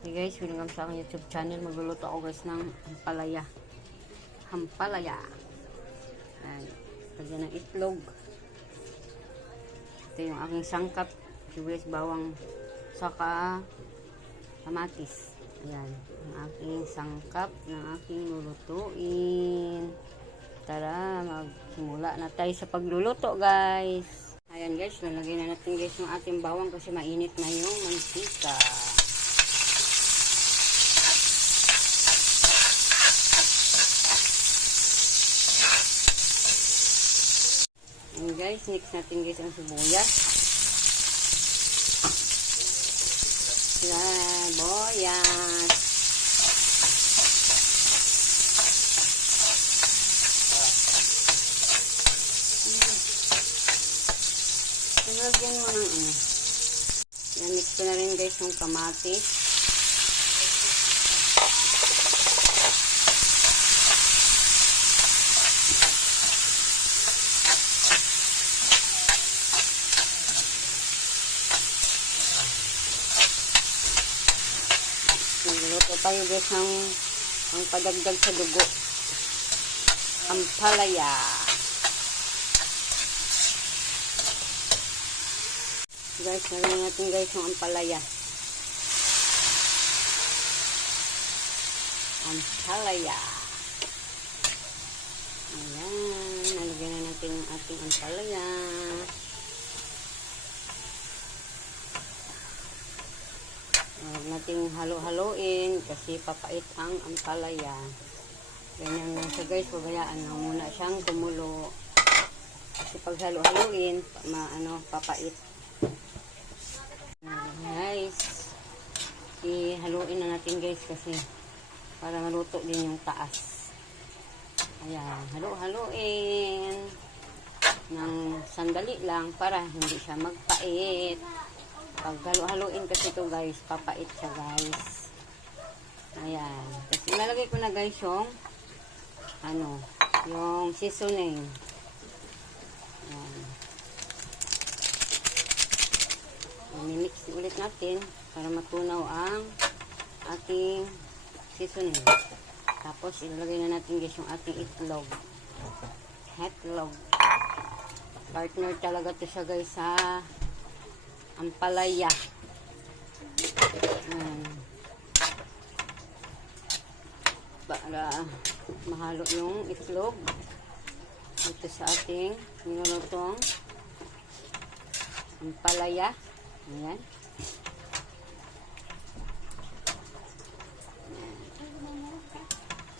Hey guys, welcome sa aking YouTube channel. Magluluto ako guys ng hampalaya. Hampalaya. Ayan. Lagyan ng itlog. Ito yung aking sangkap. Sibuyas, bawang, saka kamatis. Ayan. Ang aking sangkap ng aking lulutuin. Tara, magsimula na tayo sa pagluluto guys. Ayan guys, lalagyan na natin guys yung ating bawang kasi mainit na yung mantika. Ayan guys, mix natin guys ang sibuyas. Sibuyas. Lagyan mo ng ano. Yan, mix ko na rin guys yung kamatis. Nagluto tayo guys ng padagdag sa dugo. Hampalaya. Guys, nalagyan natin guys yung ampalaya. Ampalaya. Ayan, nalagyan na natin yung ating ampalaya. Huwag natin halo-haloin kasi papait ang ampalaya. Ganyan lang siya guys, pabayaan lang muna siyang kumulo. Kasi pag halo-haloin, papait. Guys, ihaluin na natin guys kasi para maluto din yung taas. Ayan, halo-haloin ng sandali lang para hindi siya magpait. Pag halo-haloin kasi ito guys, papait siya guys. Ayan, kasi ilalagay ko na guys yung seasoning. Ayan. I-mix ulit natin para matunaw ang ating seasoning. Tapos ilalagay na natin guys yung ating itlog. Itlog. Partner talaga to siya guys sa ampalaya. Para mahalo yung itlog dito sa ating nilulutong ampalaya. Ayan.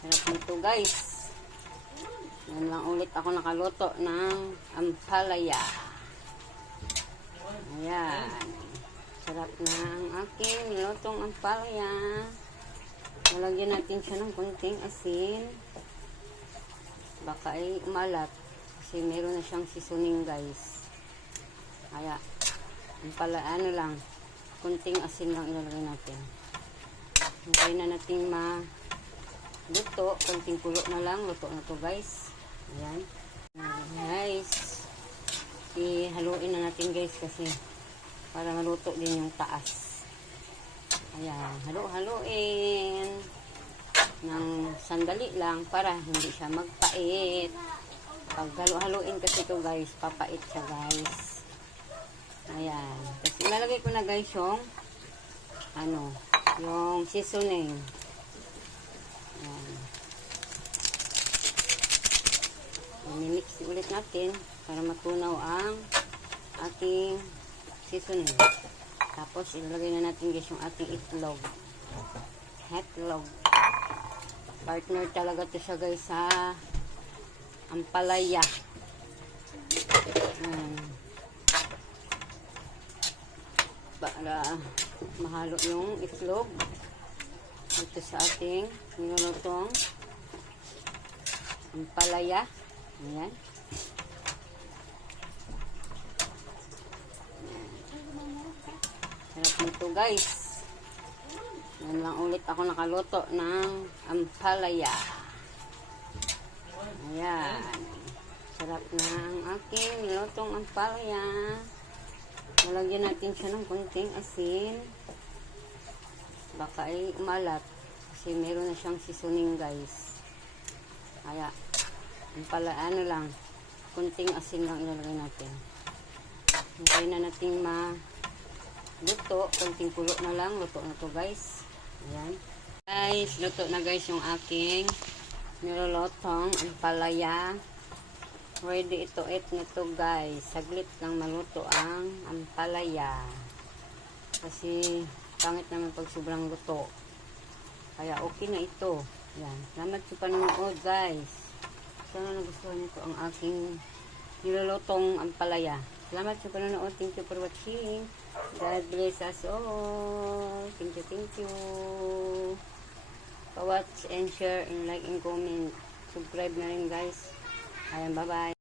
Sarap nito guys. Yan lang ulit ako nakaluto ng ampalaya. Ayan. Sarap na ang aking nilutong ampalaya. Nalagyan natin siya ng konting asin. Baka ay umalat. Kasi meron na siyang seasoning guys. Kaya konting asin lang ilalagay natin. Hintayin na natin maluto. Konting kulo na lang. Luto na to guys. Ayan. Guys, ihaluin na natin guys kasi para maluto din yung taas. Ayan. Halo-haloin ng sandali lang para hindi siya magpait. Pag halo-haloin kasi ito guys, papait siya guys. Ayan. Tapos ilalagay ko na guys yung seasoning. Ayan. I-mix ulit natin para matunaw ang ating seasoning. Tapos ilalagay na natin guys yung ating itlog. Itlog. Partner talaga to siya guys sa ampalaya. Para mahalo yung itlog dito sa ating nilulutong ampalaya. Ayan. Sarap nito guys. Yan lang ulit ako nakaluto ng ampalaya. Ayan. Sarap na ang aking nilutong ampalaya. Nalagyan natin siya ng konting asin. baka ay umalat kasi meron na siyang seasoning guys. Kaya ano lang, kunting asin lang ilalagay natin. Hintayin na natin luto, kunting kulo na lang, luto na to guys. Ayan guys, luto na guys yung aking nilolotong ampalaya. Ready ito eat nito guys. Saglit lang maluto ang ampalaya. Kasi pangit naman pag sobrang luto. Kaya okay na ito. Yan. Salamat sa panonood guys. Sana nagustuhan niyo ang aking nilolotong ampalaya. Salamat sa panonood. Thank you for watching. God bless us all. Thank you, thank you. Pa-watch and share and like and comment. Subscribe na rin guys. Ayan, bye-bye.